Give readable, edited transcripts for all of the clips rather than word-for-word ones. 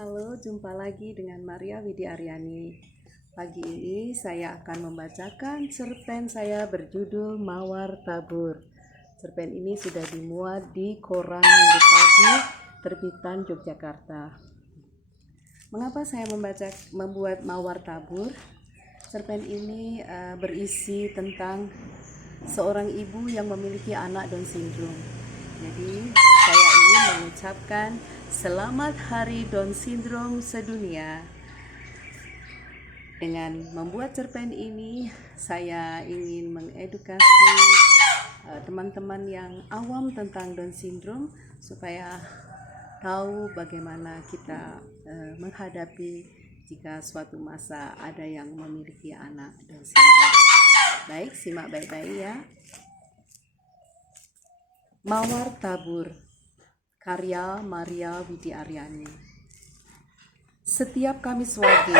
Halo, jumpa lagi dengan Maria Widi Aryani. Pagi ini saya akan membacakan cerpen saya berjudul Mawar Tabur. Cerpen ini sudah dimuat di koran Minggu Pagi, terbitan Yogyakarta. Mengapa saya membuat Mawar Tabur? Cerpen ini berisi tentang seorang ibu yang memiliki anak Down syndrome. Jadi saya ingin mengucapkan selamat Hari Down Syndrome sedunia. Dengan membuat cerpen ini, saya ingin mengedukasi teman-teman yang awam tentang Down Syndrome supaya tahu bagaimana kita menghadapi jika suatu masa ada yang memiliki anak Down Syndrome. Baik, simak baik-baik ya. Mawar Tabur, karya Maria Widi Aryani. Setiap Kamis Wage,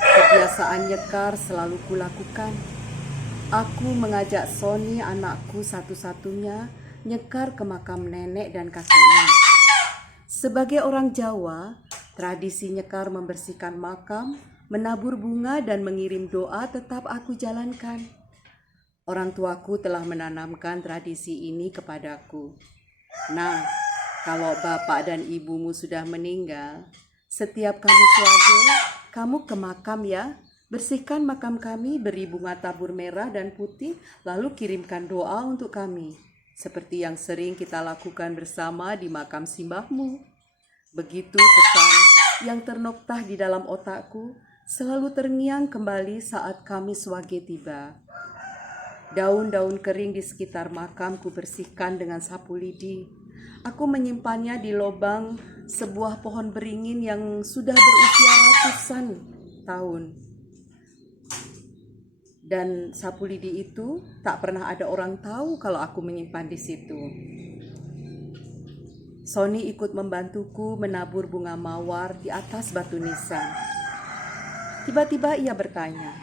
kebiasaan nyekar selalu kulakukan. Aku mengajak Sony, anakku satu-satunya, nyekar ke makam nenek dan kakeknya. Sebagai orang Jawa, tradisi nyekar membersihkan makam, menabur bunga dan mengirim doa tetap aku jalankan. Orang tuaku telah menanamkan tradisi ini kepadaku. Nah, kalau bapak dan ibumu sudah meninggal, setiap Kamis Wage, kamu ke makam ya. Bersihkan makam kami, beri bunga tabur merah dan putih, lalu kirimkan doa untuk kami. Seperti yang sering kita lakukan bersama di makam simbahmu. Begitu pesan yang ternoktah di dalam otakku, selalu terngiang kembali saat Kamis Wage tiba. Daun-daun kering di sekitar makam ku bersihkan dengan sapu lidi. Aku menyimpannya di lubang sebuah pohon beringin yang sudah berusia ratusan tahun. Dan sapu lidi itu tak pernah ada orang tahu kalau aku menyimpan di situ. Sony ikut membantuku menabur bunga mawar di atas batu nisan. Tiba-tiba ia bertanya,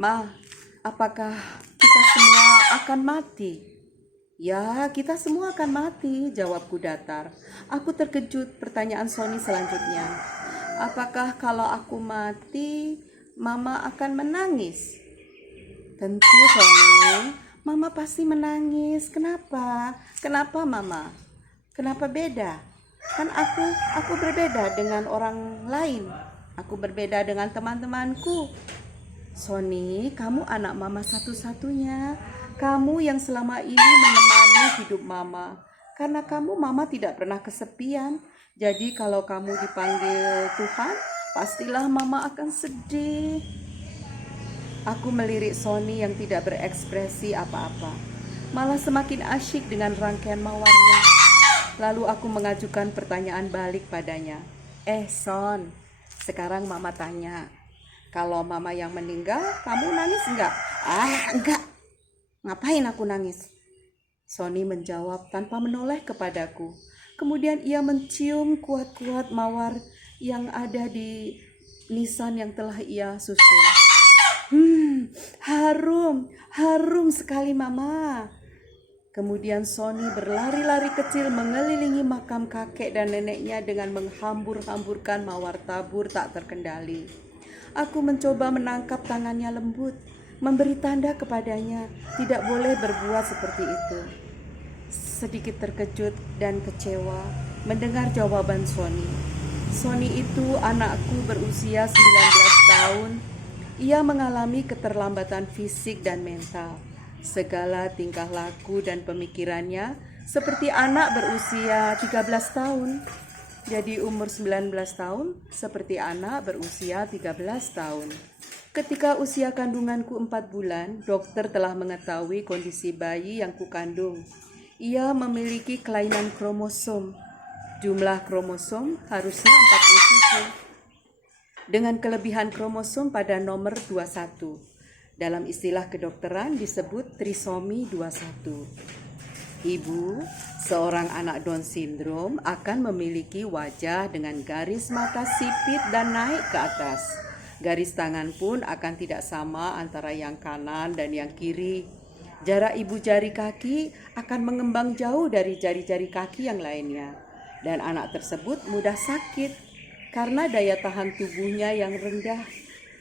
"Ma, apakah kita semua akan mati?" "Ya, kita semua akan mati," jawabku datar. Aku terkejut pertanyaan Sony selanjutnya. "Apakah kalau aku mati, Mama akan menangis?" "Tentu, Sony. Mama pasti menangis. Kenapa? Kenapa, Mama? Kenapa beda? Kan aku berbeda dengan orang lain. Aku berbeda dengan teman-temanku." "Sony, kamu anak Mama satu-satunya. Kamu yang selama ini menemani hidup Mama. Karena kamu, Mama tidak pernah kesepian. Jadi kalau kamu dipanggil Tuhan, pastilah Mama akan sedih." Aku melirik Sony yang tidak berekspresi apa-apa, malah semakin asyik dengan rangkaian mawarnya. Lalu aku mengajukan pertanyaan balik padanya. Son, sekarang Mama tanya, kalau Mama yang meninggal, kamu nangis enggak?" Enggak. "Ngapain aku nangis?" Sony menjawab tanpa menoleh kepadaku. Kemudian ia mencium kuat-kuat mawar yang ada di nisan yang telah ia susun. Harum sekali Mama." Kemudian Sony berlari-lari kecil mengelilingi makam kakek dan neneknya dengan menghambur-hamburkan mawar tabur tak terkendali. Aku mencoba menangkap tangannya lembut, memberi tanda kepadanya tidak boleh berbuat seperti itu. Sedikit terkejut dan kecewa mendengar jawaban Sony. Sony itu anakku berusia 19 tahun. Ia mengalami keterlambatan fisik dan mental. Segala tingkah laku dan pemikirannya seperti anak berusia 13 tahun. Jadi umur 19 tahun seperti anak berusia 13 tahun. Ketika usia kandunganku 4 bulan, dokter telah mengetahui kondisi bayi yang kukandung. Ia memiliki kelainan kromosom. Jumlah kromosom harusnya 47. Dengan kelebihan kromosom pada nomor 21. Dalam istilah kedokteran disebut trisomi 21. Ibu, seorang anak Down syndrome akan memiliki wajah dengan garis mata sipit dan naik ke atas. Garis tangan pun akan tidak sama antara yang kanan dan yang kiri. Jarak ibu jari kaki akan mengembang jauh dari jari-jari kaki yang lainnya. Dan anak tersebut mudah sakit. Karena daya tahan tubuhnya yang rendah,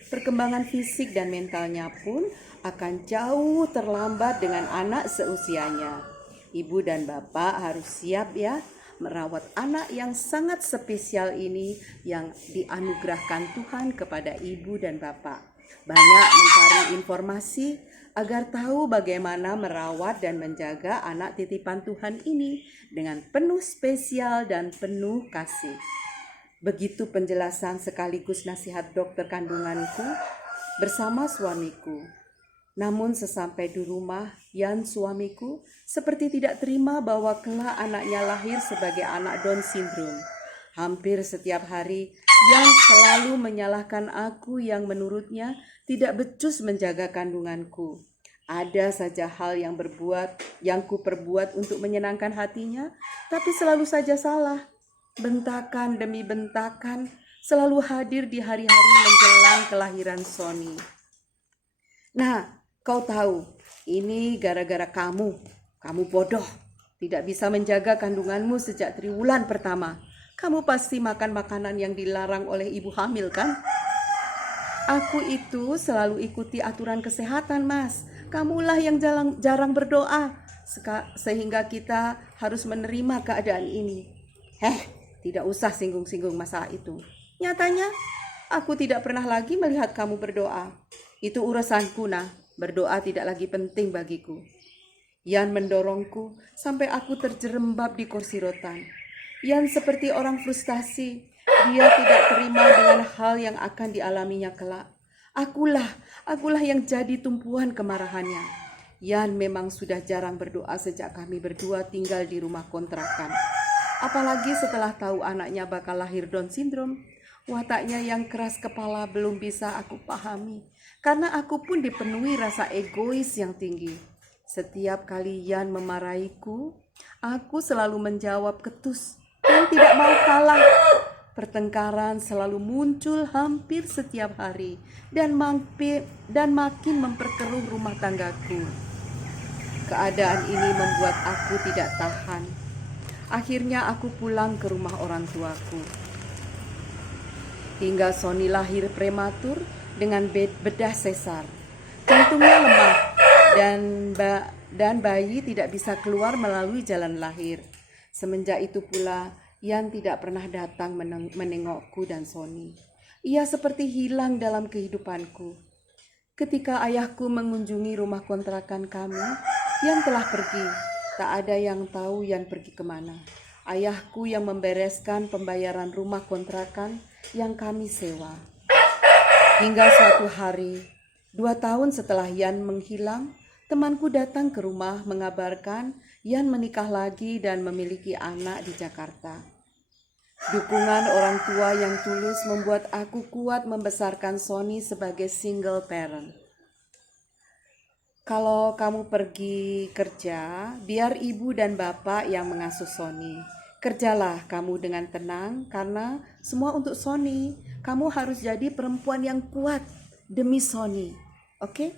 perkembangan fisik dan mentalnya pun akan jauh terlambat dengan anak seusianya. Ibu dan bapak harus siap ya merawat anak yang sangat spesial ini yang dianugerahkan Tuhan kepada ibu dan bapak. Banyak mencari informasi agar tahu bagaimana merawat dan menjaga anak titipan Tuhan ini dengan penuh spesial dan penuh kasih. Begitu penjelasan sekaligus nasihat dokter kandunganku bersama suamiku. Namun sesampai di rumah, Yan suamiku seperti tidak terima bahwa kelak anaknya lahir sebagai anak Down syndrome. Hampir setiap hari, Yan selalu menyalahkan aku yang menurutnya tidak becus menjaga kandunganku. Ada saja hal yang ku perbuat untuk menyenangkan hatinya, tapi selalu saja salah. Bentakan demi bentakan selalu hadir di hari-hari menjelang kelahiran Sony. Nah, kau tahu, ini gara-gara kamu. Kamu bodoh, tidak bisa menjaga kandunganmu sejak triwulan pertama. Kamu pasti makan makanan yang dilarang oleh ibu hamil, kan? Aku itu selalu ikuti aturan kesehatan, Mas. Kamulah yang jarang berdoa, sehingga kita harus menerima keadaan ini. Tidak usah singgung-singgung masalah itu. Nyatanya, aku tidak pernah lagi melihat kamu berdoa. Itu urusanku, nah. Berdoa tidak lagi penting bagiku. Yan mendorongku sampai aku terjerembab di kursi rotan. Yan seperti orang frustasi. Dia tidak terima dengan hal yang akan dialaminya kelak. Akulah yang jadi tumpuan kemarahannya. Yan memang sudah jarang berdoa sejak kami berdua tinggal di rumah kontrakan. Apalagi setelah tahu anaknya bakal lahir Down syndrome. Wataknya yang keras kepala belum bisa aku pahami. Karena aku pun dipenuhi rasa egois yang tinggi. Setiap kali Yan memarahiku, aku selalu menjawab ketus dan tidak mau kalah. Pertengkaran selalu muncul hampir setiap hari dan makin memperkeruh rumah tanggaku. Keadaan ini membuat aku tidak tahan. Akhirnya aku pulang ke rumah orang tuaku. Hingga Sony lahir prematur dengan bedah sesar. Jantungnya lemah dan bayi tidak bisa keluar melalui jalan lahir. Semenjak itu pula, Yan tidak pernah datang menengokku dan Sony. Ia seperti hilang dalam kehidupanku. Ketika ayahku mengunjungi rumah kontrakan kami, Yan telah pergi. Tak ada yang tahu Yan pergi kemana. Ayahku yang membereskan pembayaran rumah kontrakan yang kami sewa. Hingga suatu hari, 2 tahun setelah Yan menghilang, temanku datang ke rumah mengabarkan Yan menikah lagi dan memiliki anak di Jakarta. Dukungan orang tua yang tulus membuat aku kuat membesarkan Sony sebagai single parent. Kalau kamu pergi kerja, biar ibu dan bapak yang mengasuh Sony. Kerjalah kamu dengan tenang karena semua untuk Sony. Kamu harus jadi perempuan yang kuat demi Sony. Oke?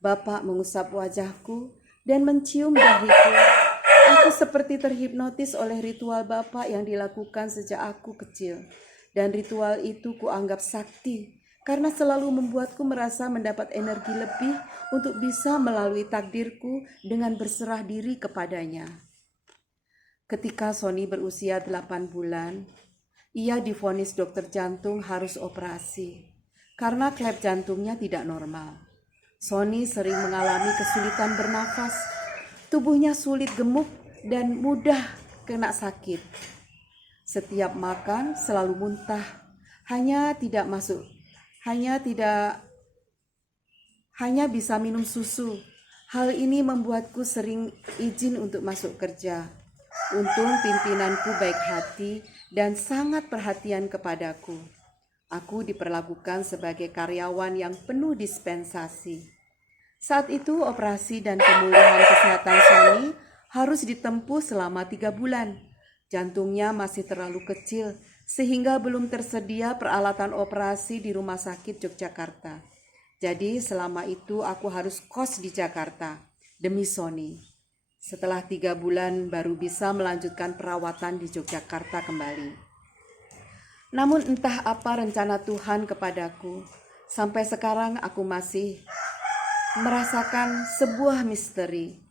Bapak mengusap wajahku dan mencium dahiku. Aku seperti terhipnotis oleh ritual bapak yang dilakukan sejak aku kecil. Dan ritual itu kuanggap sakti karena selalu membuatku merasa mendapat energi lebih untuk bisa melalui takdirku dengan berserah diri kepadanya. Ketika Sony berusia 8 bulan, ia divonis dokter jantung harus operasi karena klep jantungnya tidak normal. Sony sering mengalami kesulitan bernafas, tubuhnya sulit gemuk dan mudah kena sakit. Setiap makan selalu muntah, hanya bisa minum susu. Hal ini membuatku sering izin untuk masuk kerja. Untung pimpinanku baik hati dan sangat perhatian kepadaku. Aku diperlakukan sebagai karyawan yang penuh dispensasi. Saat itu operasi dan pemulihan kesehatan Sony harus ditempuh selama 3 bulan. Jantungnya masih terlalu kecil sehingga belum tersedia peralatan operasi di Rumah Sakit Yogyakarta. Jadi selama itu aku harus kos di Jakarta demi Sony. Setelah 3 bulan baru bisa melanjutkan perawatan di Yogyakarta kembali. Namun entah apa rencana Tuhan kepadaku, sampai sekarang aku masih merasakan sebuah misteri.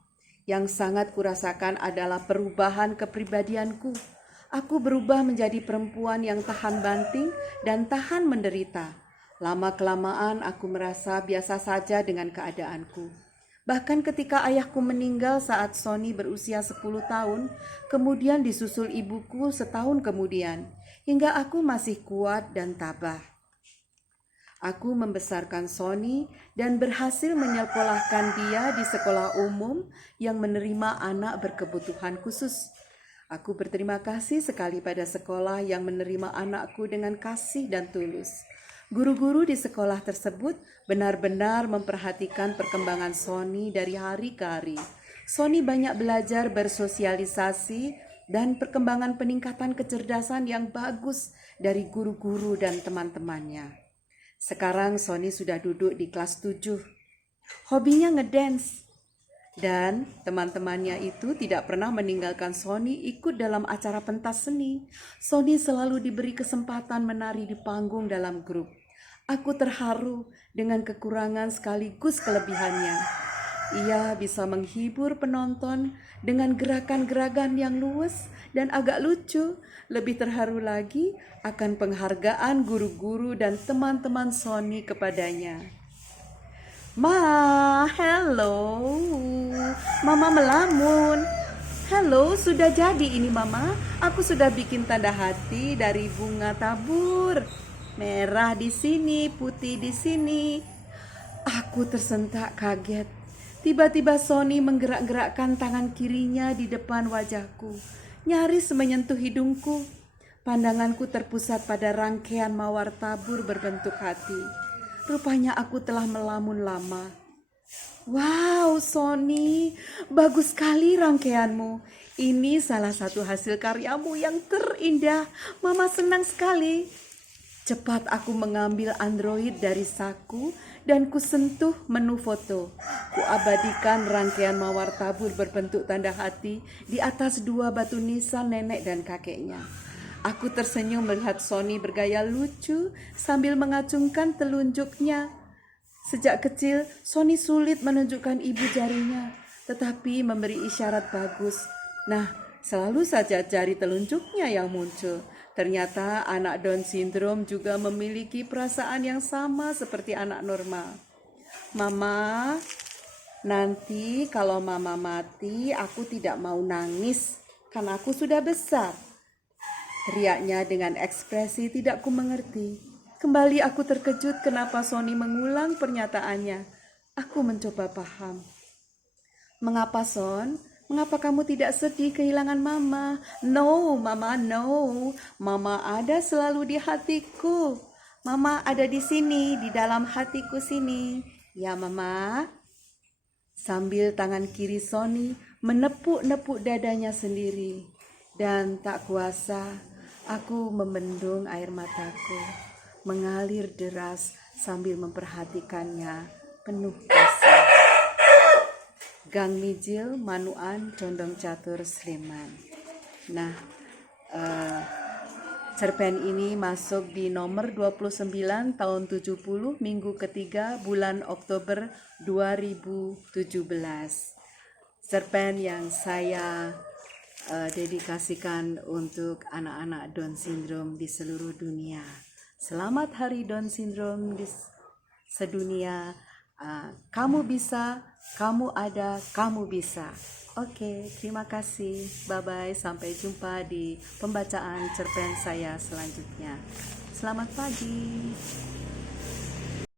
Yang sangat kurasakan adalah perubahan kepribadianku. Aku berubah menjadi perempuan yang tahan banting dan tahan menderita. Lama-kelamaan aku merasa biasa saja dengan keadaanku. Bahkan ketika ayahku meninggal saat Sony berusia 10 tahun, kemudian disusul ibuku setahun kemudian, hingga aku masih kuat dan tabah. Aku membesarkan Sony dan berhasil menyekolahkan dia di sekolah umum yang menerima anak berkebutuhan khusus. Aku berterima kasih sekali pada sekolah yang menerima anakku dengan kasih dan tulus. Guru-guru di sekolah tersebut benar-benar memperhatikan perkembangan Sony dari hari ke hari. Sony banyak belajar bersosialisasi dan perkembangan peningkatan kecerdasan yang bagus dari guru-guru dan teman-temannya. Sekarang Sony sudah duduk di kelas 7. Hobinya ngedance. Dan teman-temannya itu tidak pernah meninggalkan Sony ikut dalam acara pentas seni. Sony selalu diberi kesempatan menari di panggung dalam grup. Aku terharu dengan kekurangan sekaligus kelebihannya. Ia bisa menghibur penonton dengan gerakan-gerakan yang luwes dan agak lucu. Lebih terharu lagi akan penghargaan guru-guru dan teman-teman Sony kepadanya. Ma, hello. Mama melamun. Hello, sudah jadi ini Mama. Aku sudah bikin tanda hati dari bunga tabur. Merah di sini, putih di sini. Aku tersentak kaget. Tiba-tiba Sony menggerak-gerakkan tangan kirinya di depan wajahku, nyaris menyentuh hidungku. Pandanganku terpusat pada rangkaian mawar tabur berbentuk hati. Rupanya aku telah melamun lama. Wow, Sony, bagus sekali rangkaianmu. Ini salah satu hasil karyamu yang terindah. Mama senang sekali. Cepat aku mengambil Android dari saku dan kusentuh menu foto. Kuabadikan rangkaian mawar tabur berbentuk tanda hati di atas 2 batu nisan nenek dan kakeknya. Aku tersenyum melihat Sony bergaya lucu sambil mengacungkan telunjuknya. Sejak kecil, Sony sulit menunjukkan ibu jarinya, tetapi memberi isyarat bagus. Nah, selalu saja jari telunjuknya yang muncul. Ternyata anak Down syndrome juga memiliki perasaan yang sama seperti anak normal. Mama, nanti kalau Mama mati, aku tidak mau nangis, karena aku sudah besar. Teriaknya dengan ekspresi tidak kumengerti. Kembali aku terkejut kenapa Sony mengulang pernyataannya. Aku mencoba paham. Mengapa, Son? Mengapa kamu tidak sedih kehilangan Mama? No, Mama, no. Mama ada selalu di hatiku. Mama ada di sini, di dalam hatiku sini. Ya, Mama. Sambil tangan kiri Sony menepuk-nepuk dadanya sendiri. Dan tak kuasa, aku membendung air mataku, mengalir deras sambil memperhatikannya penuh kasih. Gang Mijil, Manuan, Condong Catur, Sleman. Nah, cerpen ini masuk di nomor 29 tahun 70, minggu ketiga bulan Oktober 2017. Cerpen yang saya dedikasikan untuk anak-anak Down syndrome di seluruh dunia. Selamat Hari Down syndrome di sedunia. Kamu bisa, kamu ada, kamu bisa. Oke, terima kasih. Bye-bye, sampai jumpa di pembacaan cerpen saya selanjutnya. Selamat pagi.